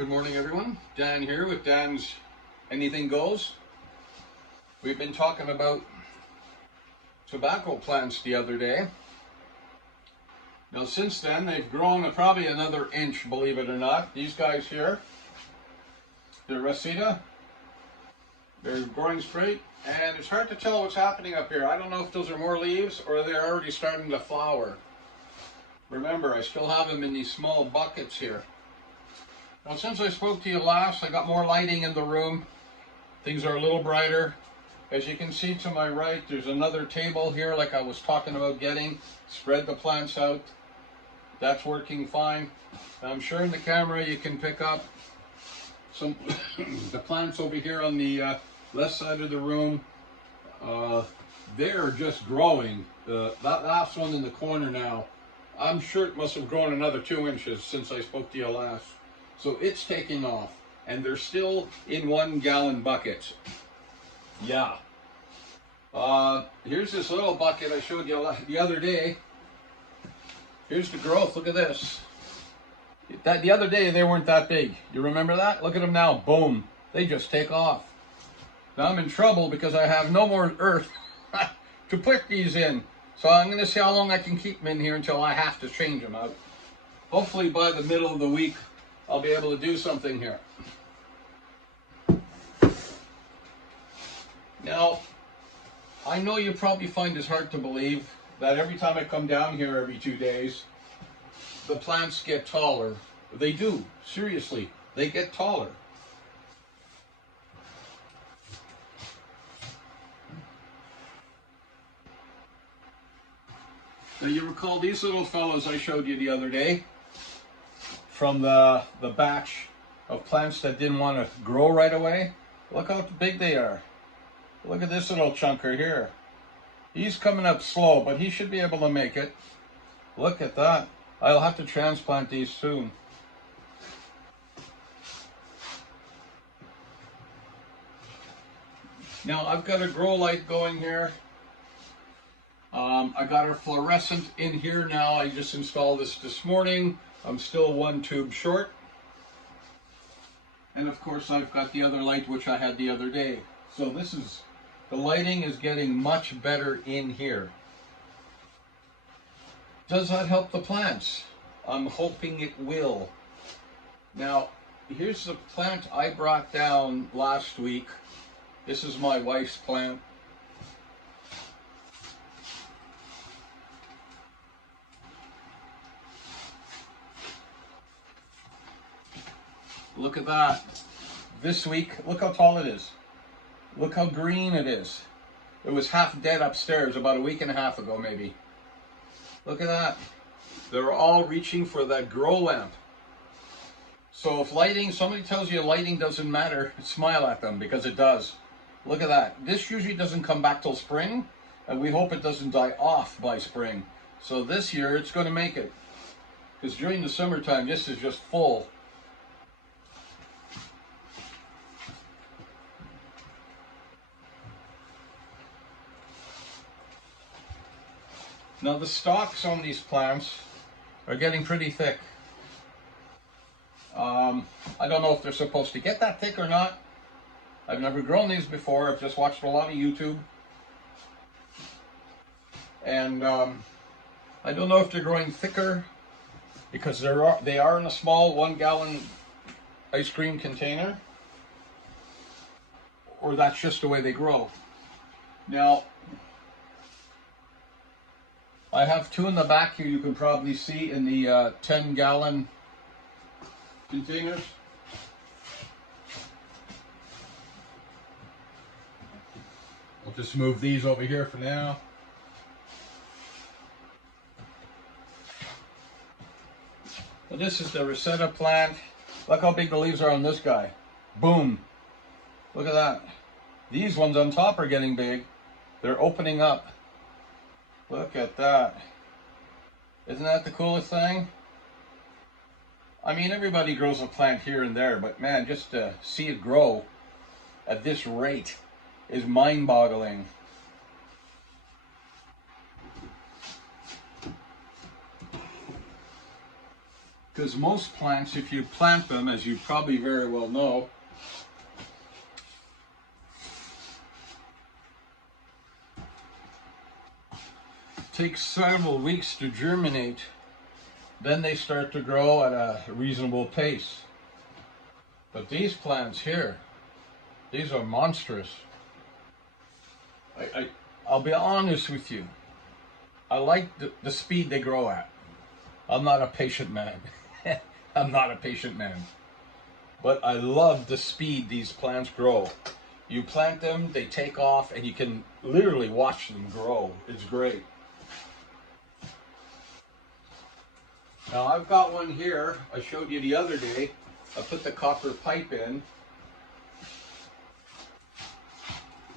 Good morning, everyone. Dan here with Dan's Anything Goes. We've been talking about tobacco plants the other day. Now, since then, they've grown probably another inch, believe it or not. These guys here, they're Reseda. They're growing straight, and it's hard to tell what's happening up here. I don't know if those are more leaves or they're already starting to flower. Remember, I still have them in these small buckets here. Now, since I spoke to you last, I got more lighting in the room. Things are a little brighter. As you can see to my right, there's another table here like I was talking about getting. Spread the plants out. That's working fine. Now, I'm sure in the camera you can pick up some the plants over here on the left side of the room. They're just growing. That last one in the corner now, I'm sure it must have grown another 2 inches since I spoke to you last. So it's taking off, and they're still in 1 gallon buckets. Yeah. Here's this little bucket I showed you the other day. Here's the growth. Look at this. The other day they weren't that big. You remember that? Look at them now. Boom. They just take off. Now I'm in trouble because I have no more earth to put these in. So I'm going to see how long I can keep them in here until I have to change them out. Hopefully by the middle of the week I'll be able to do something here. Now, I know you probably find this hard to believe that every time I come down here every 2 days, the plants get taller. They do, seriously, they get taller. Now you recall these little fellows I showed you the other day from the batch of plants that didn't want to grow right away? Look how big they are. Look at this little chunker here. He's coming up slow, but he should be able to make it. Look at that. I'll have to transplant these soon. Now I've got a grow light going here. I got our fluorescent in here now. I just installed this morning. I'm still 1 tube short. And of course I've got the other light which I had the other day. So the lighting is getting much better in here. Does that help the plants? I'm hoping it will. Now, here's the plant I brought down last week. This is my wife's plant. Look at that. This week, look how tall it is. Look how green it is. It was half dead upstairs about a week and a half ago, maybe. Look at that. They're all reaching for that grow lamp. So if somebody tells you lighting doesn't matter, smile at them because it does. Look at that. This usually doesn't come back till spring, and we hope it doesn't die off by spring. So this year it's going to make it. Because during the summertime, this is just full. Now the stalks on these plants are getting pretty thick. I don't know if they're supposed to get that thick or not. I've never grown these before. I've just watched a lot of YouTube. And I don't know if they're growing thicker because they are in a small 1 gallon ice cream container, or that's just the way they grow. Now, I have 2 in the back here you can probably see in the 10 gallon containers. I'll just move these over here for now. Well, this is the Reseda plant. Look how big the leaves are on this guy. Boom. Look at that. These ones on top are getting big. They're opening up. Look at that. Isn't that the coolest thing? I mean, everybody grows a plant here and there, but man, just to see it grow at this rate is mind-boggling. Because most plants, if you plant them, as you probably very well know, takes several weeks to germinate. Then they start to grow at a reasonable pace. But these plants here, these are monstrous. I'll be honest with you. I like the speed they grow at. I'm not a patient man. I'm not a patient man. But I love the speed these plants grow. You plant them, they take off, and you can literally watch them grow. It's great. Now I've got one here, I showed you the other day. I put the copper pipe in.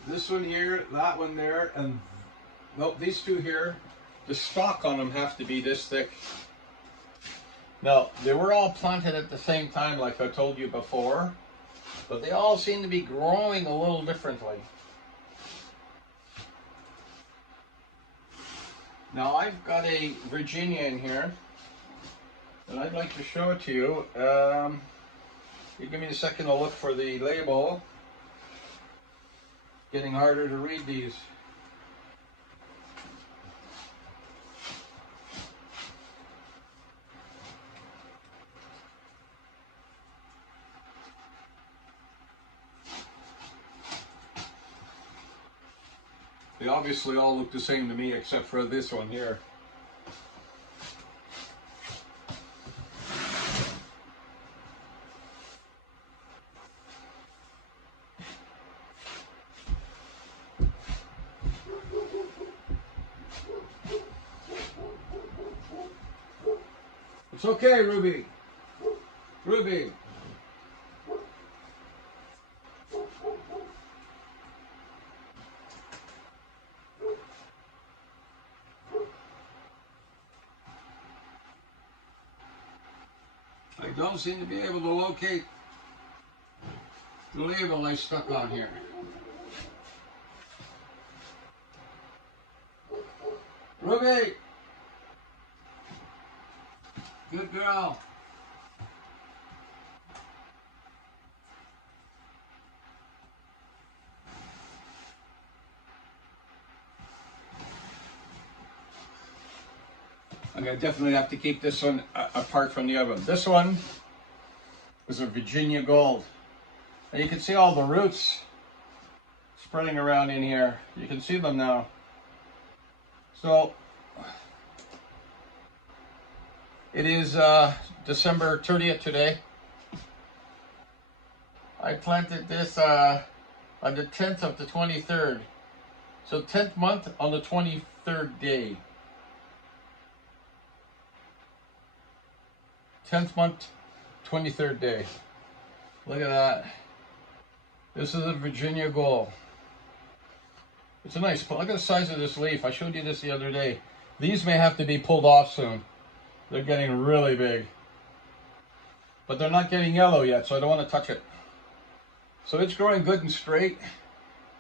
This one here, that one there, and nope, these two here, the stalk on them have to be this thick. Now, they were all planted at the same time like I told you before, but they all seem to be growing a little differently. Now I've got a Virginia in here, and I'd like to show it to you. You give me a second to look for the label. Getting harder to read these. They obviously all look the same to me except for this one here. It's okay, Ruby. Ruby. I don't seem to be able to locate the label I stuck on here. Ruby! Good girl. I'm going to definitely have to keep this one apart from the other one. This one is a Virginia Gold. And you can see all the roots spreading around in here. You can see them now. So it is December 30th today. I planted this on the 10th of the 23rd. So 10th month on the 23rd day. 10th month, 23rd day. Look at that. This is a Virginia Gold. It's a nice, look at the size of this leaf. I showed you this the other day. These may have to be pulled off soon. They're getting really big. But they're not getting yellow yet, so I don't want to touch it. So it's growing good and straight.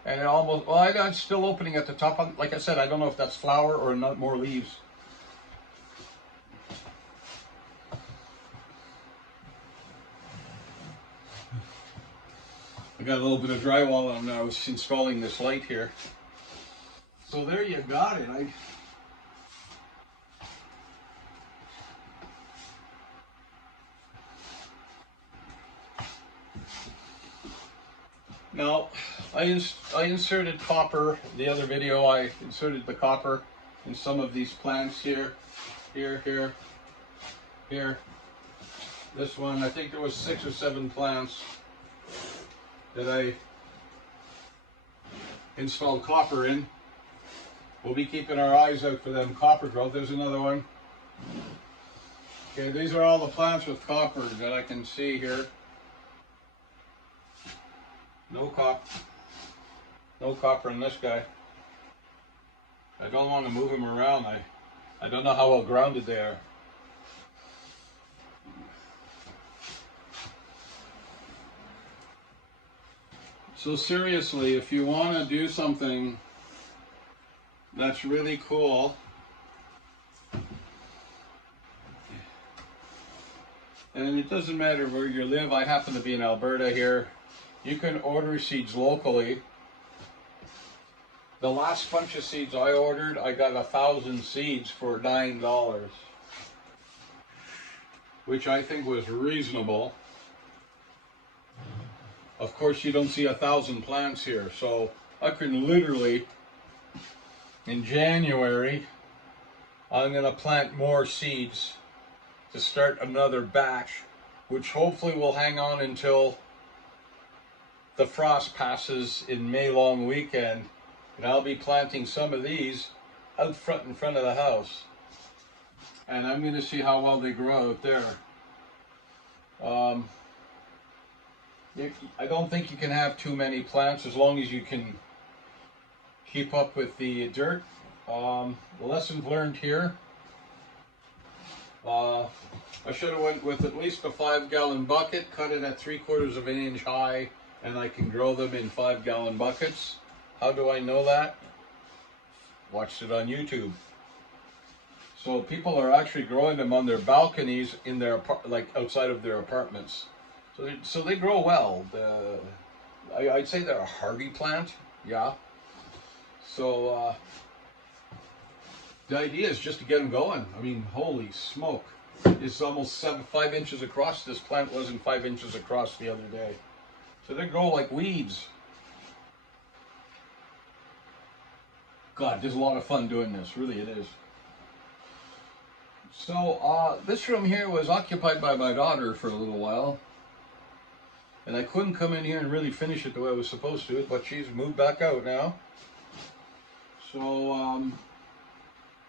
And it almost, well, it's still opening at the top. Like I said, I don't know if that's flower or not more leaves. I got a little bit of drywall on. I was installing this light here. So there you got it. Now, I inserted copper. The other video, I inserted the copper in some of these plants here, here. This one, I think there was 6 or 7 plants that I installed copper in. We'll be keeping our eyes out for them copper growth. There's another one. Okay, these are all the plants with copper that I can see here. No copper in this guy. I don't want to move them around. I don't know how well grounded they are. So seriously, if you want to do something that's really cool, And it doesn't matter where you live. I happen to be in Alberta here. You can order seeds locally. The last bunch of seeds I ordered, I got 1,000 seeds for $9, which I think was reasonable. Of course, you don't see 1,000 plants here, so I can literally, in January, I'm going to plant more seeds to start another batch, which hopefully will hang on until the frost passes in May long weekend, and I'll be planting some of these out front in front of the house, and I'm going to see how well they grow out there. I don't think you can have too many plants as long as you can keep up with the dirt. The lessons learned here. I should have went with at least a 5-gallon bucket, cut it at 3/4 of an inch high, and I can grow them in 5-gallon buckets. How do I know that? Watched it on YouTube. So people are actually growing them on their balconies in their like outside of their apartments. So they grow well. I'd say they're a hardy plant, yeah. So the idea is just to get them going. I mean, holy smoke! It's almost 5 inches across. This plant wasn't 5 inches across the other day. So they grow like weeds. God, there's a lot of fun doing this. Really, it is. So this room here was occupied by my daughter for a little while. And I couldn't come in here and really finish it the way I was supposed to, but she's moved back out now. So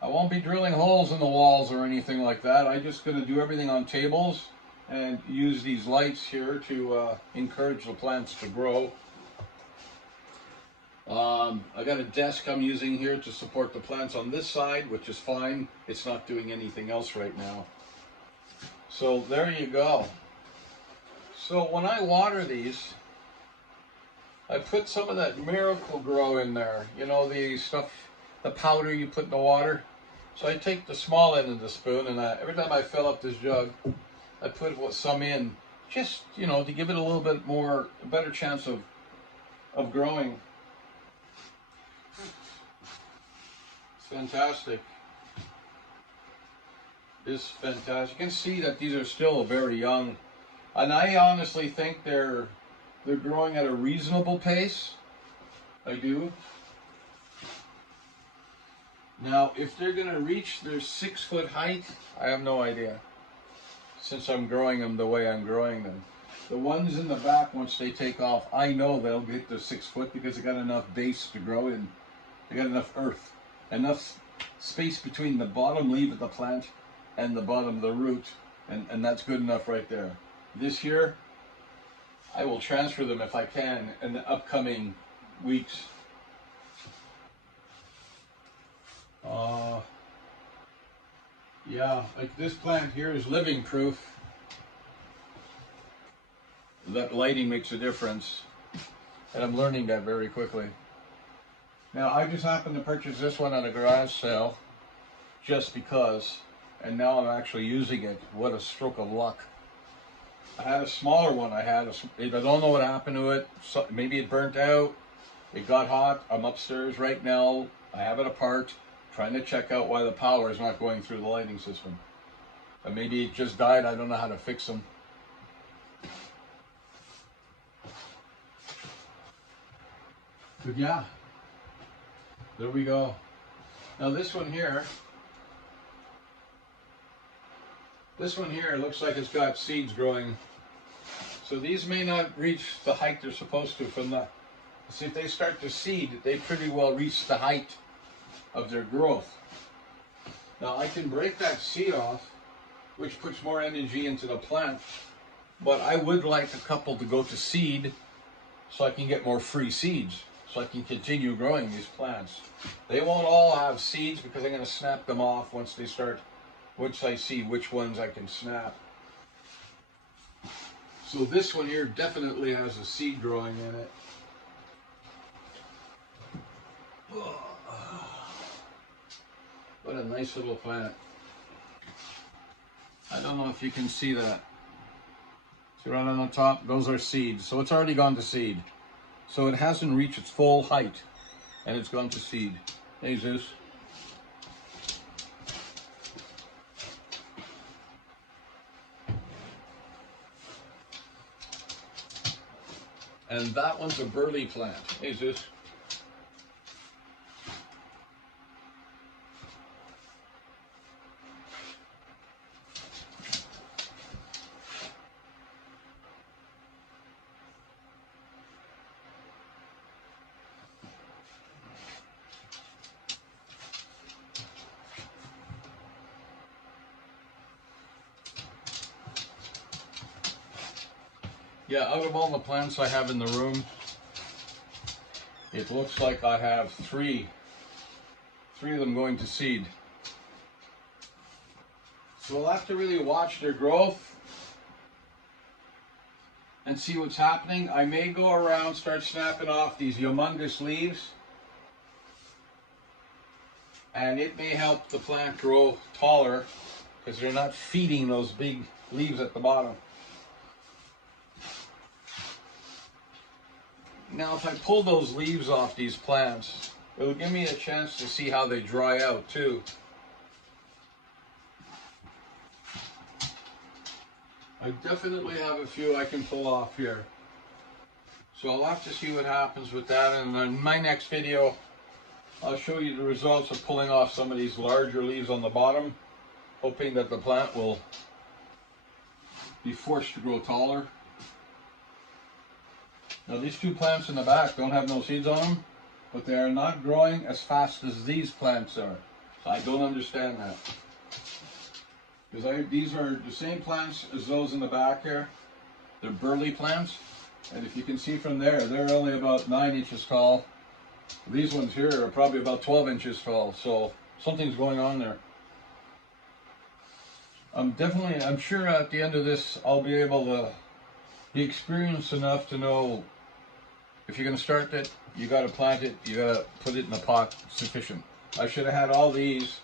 I won't be drilling holes in the walls or anything like that. I'm just going to do everything on tables and use these lights here to encourage the plants to grow. I got a desk I'm using here to support the plants on this side, which is fine. It's not doing anything else right now. So there you go. So when I water these, I put some of that Miracle Grow in there. You know, the stuff, the powder you put in the water. So I take the small end of the spoon, and every time I fill up this jug, I put some in, just, you know, to give it a little bit more, a better chance of growing. It's fantastic. It's fantastic. You can see that these are still very young. And I honestly think they're growing at a reasonable pace. I do. Now, if they're going to reach their 6-foot height, I have no idea. Since I'm growing them the way I'm growing them. The ones in the back, once they take off, I know they'll get to 6 foot because they got enough base to grow in. They got enough earth, enough space between the bottom leaf of the plant and the bottom of the root, and that's good enough right there. This year, I will transfer them if I can in the upcoming weeks. Yeah, like this plant here is living proof that lighting makes a difference, and I'm learning that very quickly. Now, I just happened to purchase this one at a garage sale just because, and now I'm actually using it. What a stroke of luck. I had a smaller one. I don't know what happened to it. So maybe it burnt out. It got hot. I'm upstairs right now. I have it apart, trying to check out why the power is not going through the lighting system. And maybe it just died. I don't know how to fix them. But yeah, there we go. Now this one here looks like it's got seeds growing. So these may not reach the height they're supposed to from the, see, if they start to seed, they pretty well reach the height of their growth. Now I can break that seed off, which puts more energy into the plant, but I would like a couple to go to seed so I can get more free seeds, so I can continue growing these plants. They won't all have seeds because I'm going to snap them off once I see which ones I can snap. So this one here definitely has a seed growing in it. What a nice little plant. I don't know if you can see that. See right on the top, those are seeds. So it's already gone to seed. So it hasn't reached its full height and it's gone to seed. Hey Zeus. And that one's a burley plant. Hey Zeus. Yeah, out of all the plants I have in the room, it looks like I have three of them going to seed. So we'll have to really watch their growth and see what's happening. I may go around, start snapping off these humongous leaves, and it may help the plant grow taller because they're not feeding those big leaves at the bottom. Now if I pull those leaves off these plants, it'll give me a chance to see how they dry out too. I definitely have a few I can pull off here. So I'll have to see what happens with that, and in my next video I'll show you the results of pulling off some of these larger leaves on the bottom, hoping that the plant will be forced to grow taller. Now these two plants in the back don't have no seeds on them, but they are not growing as fast as these plants are. So I don't understand that. Because these are the same plants as those in the back here. They're burley plants. And if you can see from there, they're only about 9 inches tall. These ones here are probably about 12 inches tall. So something's going on there. I'm sure at the end of this, I'll be able to be experienced enough to know if you're going to start it, you got to plant it, you got to put it in a pot sufficient. I should have had all these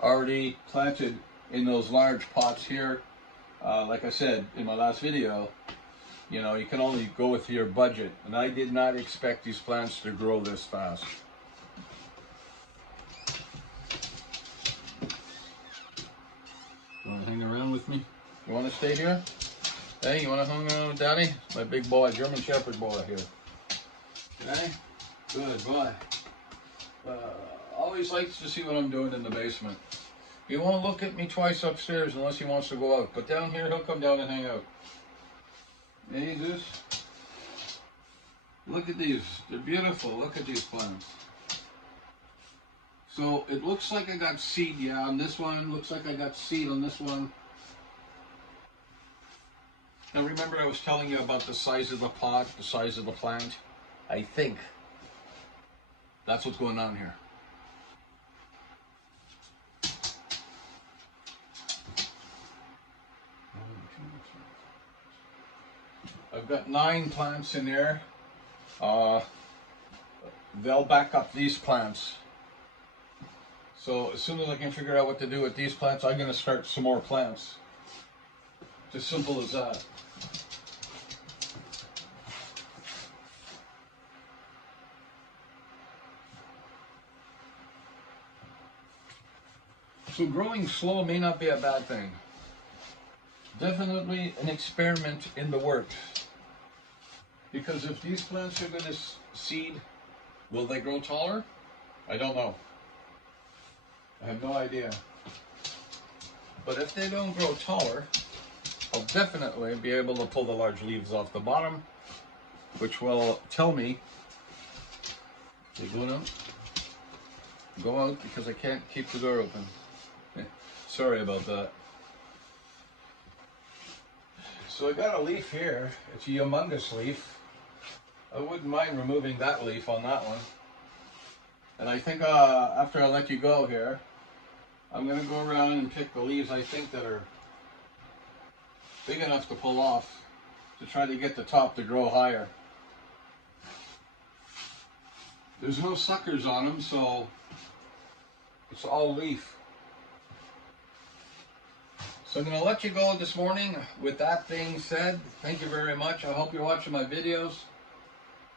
already planted in those large pots here. Like I said in my last video, you know, you can only go with your budget. And I did not expect these plants to grow this fast. You want to hang around with me? You want to stay here? Hey, you want to hang around with Daddy? My big boy, German Shepherd boy here. Okay? Good boy. Always likes to see what I'm doing in the basement. He won't look at me twice upstairs unless he wants to go out. But down here, he'll come down and hang out. Hey, Zeus. Look at these. They're beautiful. Look at these plants. So it looks like I got seed, yeah, on this one. Looks like I got seed on this one. Now remember I was telling you about the size of the pot, the size of the plant? I think that's what's going on here. I've got 9 plants in there. They'll back up these plants. So as soon as I can figure out what to do with these plants, I'm going to start some more plants. It's as simple as that. So growing slow may not be a bad thing. Definitely an experiment in the works. Because if these plants are going to seed, will they grow taller? I don't know. I have no idea. But if they don't grow taller, I'll definitely be able to pull the large leaves off the bottom, which will tell me, they're going out? Go out because I can't keep the door open. Sorry about that. So I got a leaf here. It's a humongous leaf. I wouldn't mind removing that leaf on that one. And I think after I let you go here, I'm going to go around and pick the leaves I think that are big enough to pull off to try to get the top to grow higher. There's no suckers on them, so it's all leaf. So I'm going to let you go this morning. With that being said, thank you very much. I hope you're watching my videos.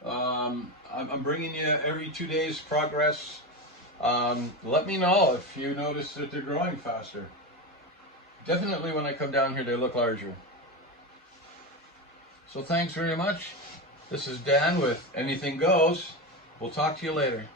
I'm bringing you every 2 days progress. Let me know if you notice that they're growing faster. Definitely when I come down here, they look larger. So thanks very much. This is Dan with Anything Goes. We'll talk to you later.